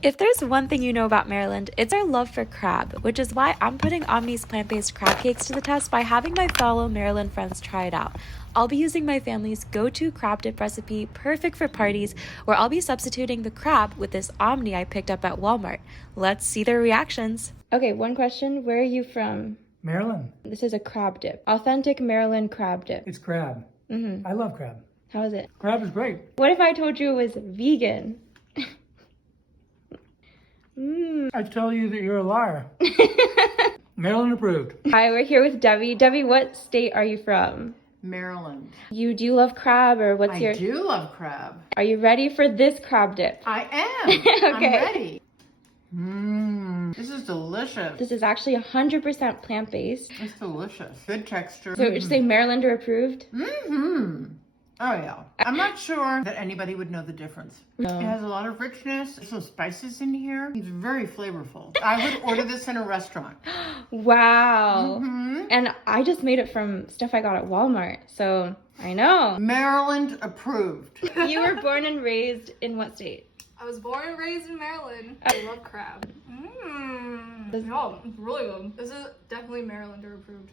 If there's one thing you know about Maryland, it's our love for crab, which is why I'm putting OMNI's plant-based crab cakes to the test by having my fellow Maryland friends try it out. I'll be using my family's go-to crab dip recipe, perfect for parties, where I'll be substituting the crab with this OMNI I picked up at Walmart. Let's see their reactions. Okay, one question. Where are you from? Maryland. This is a crab dip. Authentic Maryland crab dip. It's crab. I love crab. How is it? Crab is great. What if I told you it was vegan? I tell you that you're a liar. Maryland approved. Hi, we're here with Debbie. Debbie, what state are you from? Maryland. Do you love crab, or what's your... I do love crab. Are you ready for this crab dip? I am. Okay. I'm ready. This is delicious. This is actually 100% plant-based. It's delicious. Good texture. So would you say Marylander approved? Oh yeah. I'm not sure that anybody would know the difference. No. It has a lot of richness. There's some spices in here. It's very flavorful. I would order this in a restaurant. Wow. And I just made it from stuff I got at Walmart, so I know. Maryland approved. You were born and raised in what state? I was born and raised in Maryland. I love crab. No, it's really good. This is definitely Marylander approved.